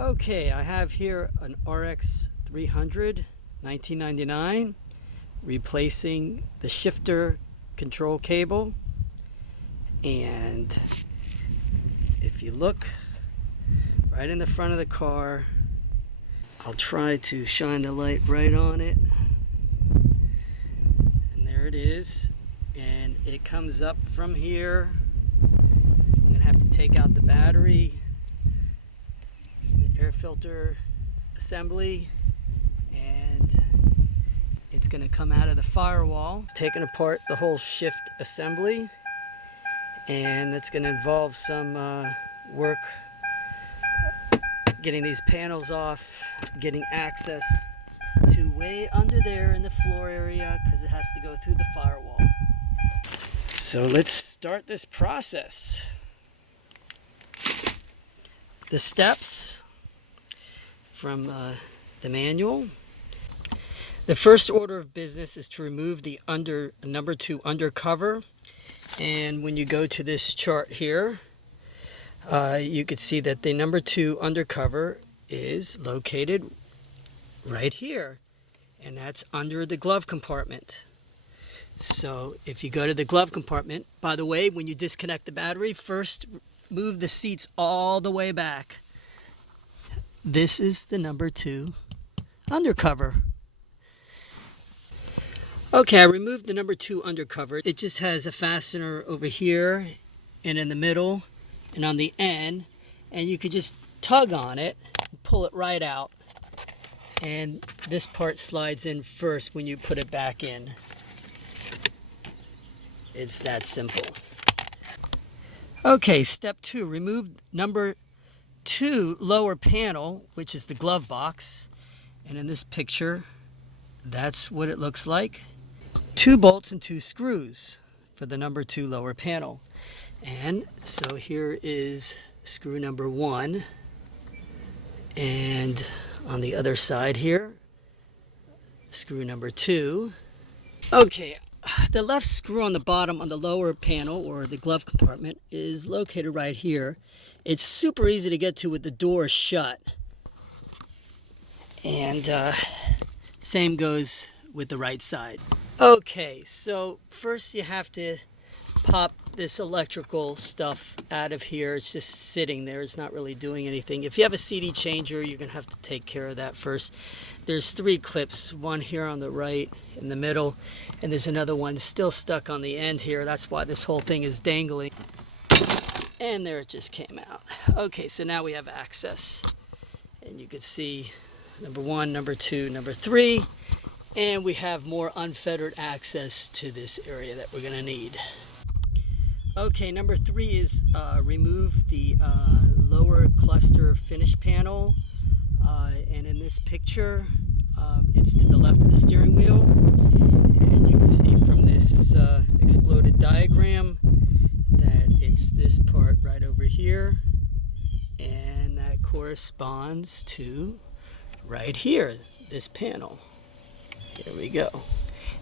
Okay, I have here an RX300 1999 replacing the shifter control cable, and if you look right in the front of the car, I'll try to shine the light right on it, and there it is, and it comes up from here. I'm gonna have to take out the battery, air filter assembly, and it's going to come out of the firewall. It's taking apart the whole shift assembly, and it's going to involve some work getting these panels off, getting access to way under there in the floor area because it has to go through the firewall. So let's start this process. The steps from the manual. The first order of business is to remove the number 2 undercover, and when you go to this chart here, you can see that the number 2 undercover is located right here, and that's under the glove compartment. So if you go to the glove compartment, by the way, when you disconnect the battery, first move the seats all the way back. This is the number 2 undercover. Okay, I removed the number 2 undercover. It just has a fastener over here and in the middle and on the end, and you could just tug on it and pull it right out, and this part slides in first when you put it back in. It's that simple. Okay, step 2, remove number 2 lower panel, which is the glove box, and in this picture that's what it looks like. 2 bolts and 2 screws for the number 2 lower panel, and so here is screw number 1, and on the other side here, screw number 2. Okay, the left screw on the bottom on the lower panel, or the glove compartment, is located right here. It's super easy to get to with the door shut. And same goes with the right side. Okay, so first you have to pop this electrical stuff out of here. It's just sitting there. It's not really doing anything. If you have a CD changer, you're going to have to take care of that first. There's 3 clips, one here on the right, in the middle, and there's another one still stuck on the end here. That's why this whole thing is dangling. And there it just came out. Okay, so now we have access. And you can see number 1, number 2, number 3. And we have more unfettered access to this area that we're going to need. Okay, number 3 is remove the lower cluster finish panel. And in this picture, it's to the left of the steering wheel. And you can see from this exploded diagram that it's this part right over here, and that corresponds to right here, this panel. Here we go.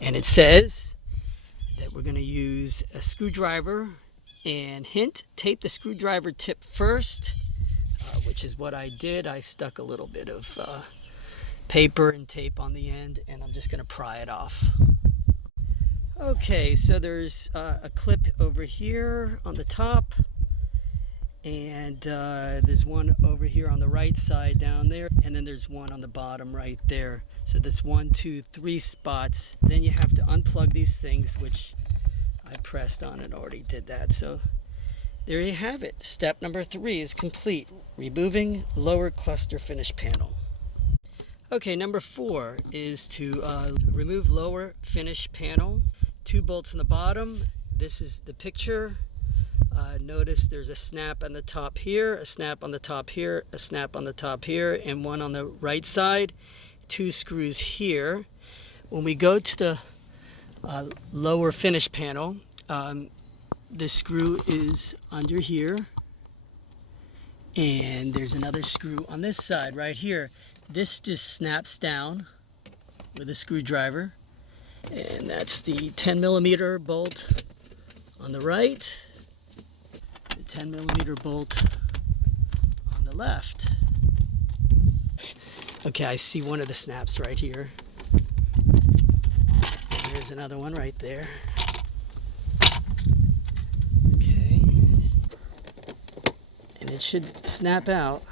And it says that we're going to use a screwdriver, and hint, tape the screwdriver tip first, which is what I did. I stuck a little bit of paper and tape on the end, and I'm just going to pry it off. Okay, so there's a clip over here on the top, and there's one over here on the right side down there, and then there's one on the bottom right there. So that's 1, 2, 3 spots. Then you have to unplug these things, which I pressed on and already did that. So there you have it. Step number 3 is complete. Removing lower cluster finish panel. Okay, number 4 is to remove lower finish panel. 2 bolts in the bottom. This is the picture. Notice there's a snap on the top here, a snap on the top here, a snap on the top here, and one on the right side. 2 screws here. When we go to the lower finish panel, the screw is under here, and there's another screw on this side right here. This just snaps down with a screwdriver, and that's the 10mm bolt on the right, the 10mm bolt on the left. Okay, I see one of the snaps right here. There's another one right there. Okay. And it should snap out.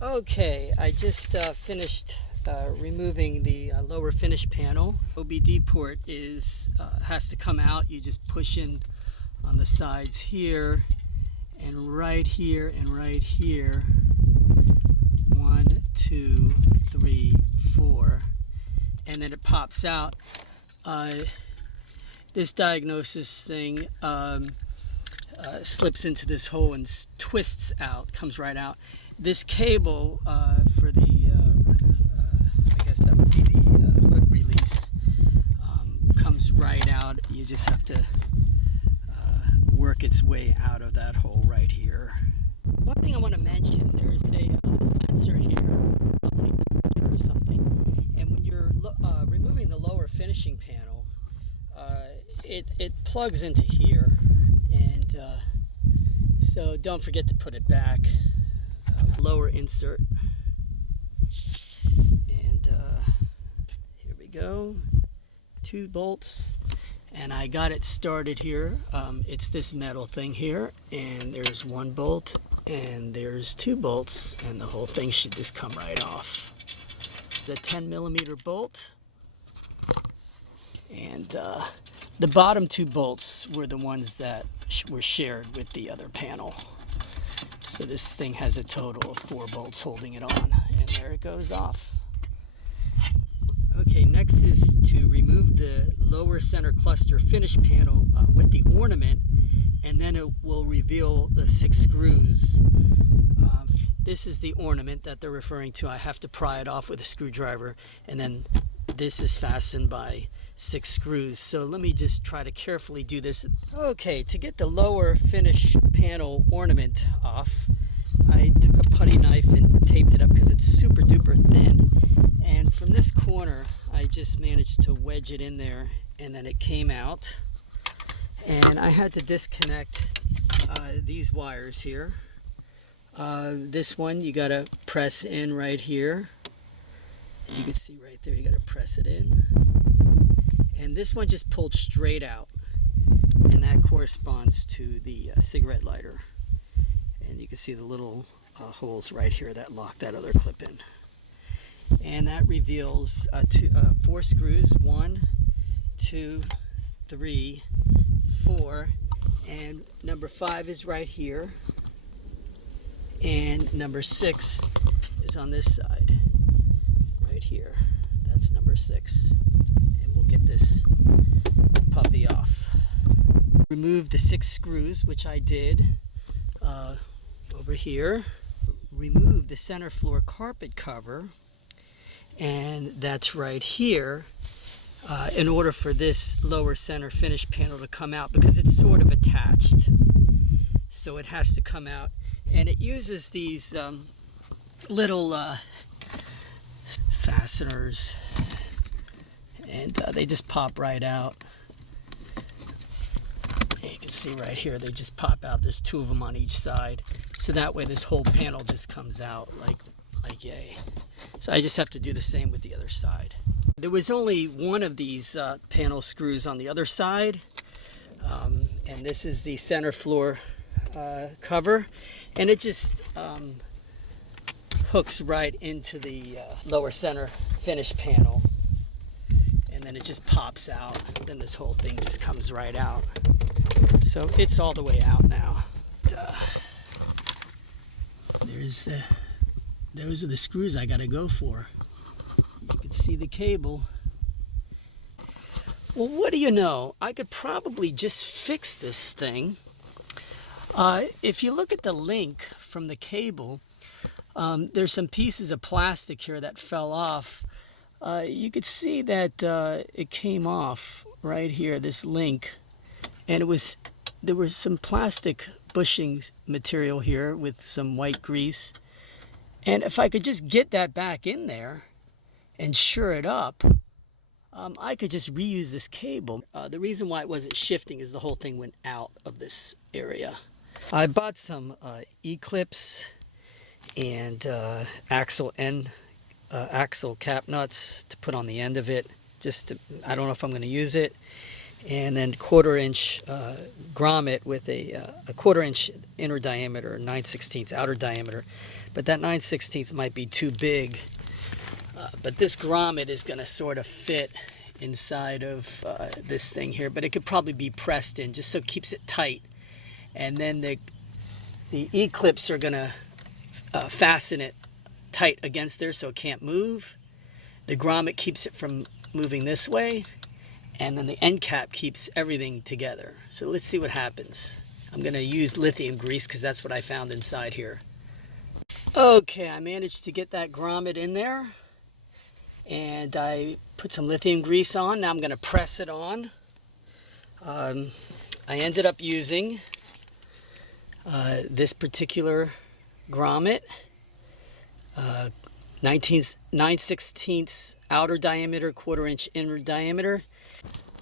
Okay, I just finished removing the lower finish panel. OBD port has to come out. You just push in on the sides here and right here and right here. 1, 2, 3, 4, and then it pops out. This diagnosis thing slips into this hole and twists out, comes right out. This cable for the, I guess that would be the hood release, comes right out. You just have to work its way out of that hole right here. One thing I want to mention, there's a sensor here, probably or something, and when you're removing the lower finishing panel, it plugs into here, and so don't forget to put it back. Lower insert, and here we go, 2 bolts, and I got it started here. It's this metal thing here, and there's 1 bolt and there's 2 bolts, and the whole thing should just come right off. The 10mm bolt, and the bottom 2 bolts were the ones that were shared with the other panel. So this thing has a total of 4 bolts holding it on, and there it goes off. Okay, next is to remove the lower center cluster finish panel with the ornament, and then it will reveal the 6 screws. This is the ornament that they're referring to. I have to pry it off with a screwdriver, and then this is fastened by 6 screws. So let me just try to carefully do this. Okay, to get the lower finish panel ornament off, I took a putty knife and taped it up because it's super duper thin. And from this corner, I just managed to wedge it in there, and then it came out. And I had to disconnect these wires here. This one you gotta press in right here. You can see right there, you gotta press it in. And this one just pulled straight out, and that corresponds to the cigarette lighter. And you can see the little holes right here that lock that other clip in. And that reveals 4 screws, 1, 2, 3, 4, and number 5 is right here, and number 6 is on this side right here. That's number 6, and we'll get this puppy off. Remove the 6 screws, which I did over here. Remove the center floor carpet cover, and that's right here, in order for this lower center finish panel to come out, because it's sort of attached, so it has to come out. And it uses these little fasteners, and they just pop right out. And you can see right here, they just pop out. There's 2 of them on each side, so that way this whole panel just comes out like yay. So I just have to do the same with the other side. There was only 1 of these panel screws on the other side, and this is the center floor cover, and it just hooks right into the lower center finish panel, and then it just pops out. Then this whole thing just comes right out. So it's all the way out now. Those are the screws I gotta go for. You can see the cable. Well, what do you know? I could probably just fix this thing. If you look at the link from the cable, there's some pieces of plastic here that fell off. You could see that it came off right here, this link, and there was some plastic bushings material here with some white grease. And if I could just get that back in there and sure it up, I could just reuse this cable. The reason why it wasn't shifting is the whole thing went out of this area. I bought some E-clips and axle cap nuts to put on the end of it. I don't know if I'm going to use it. And then 1/4-inch grommet with a 1/4-inch inner diameter, 9/16 outer diameter. But that 9/16 might be too big. But this grommet is going to sort of fit inside of this thing here. But it could probably be pressed in just so it keeps it tight. And then the E-clips are going to fasten it tight against there so it can't move. The grommet keeps it from moving this way. And then the end cap keeps everything together. So let's see what happens. I'm going to use lithium grease because that's what I found inside here. Okay, I managed to get that grommet in there. And I put some lithium grease on. Now I'm going to press it on. I ended up using this particular grommet. 9/16 outer diameter, 1/4-inch inner diameter.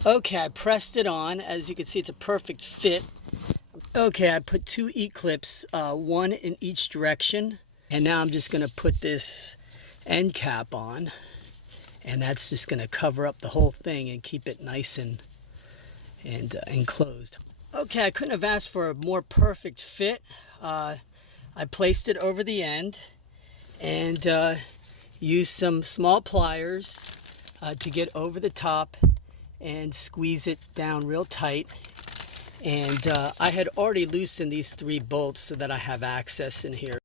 Okay, I pressed it on. As you can see, it's a perfect fit. Okay, I put 2 E-clips, one in each direction. And now I'm just going to put this end cap on. And that's just going to cover up the whole thing and keep it nice and enclosed. Okay, I couldn't have asked for a more perfect fit. I placed it over the end and used some small pliers to get over the top and squeeze it down real tight. And I had already loosened these 3 bolts so that I have access in here.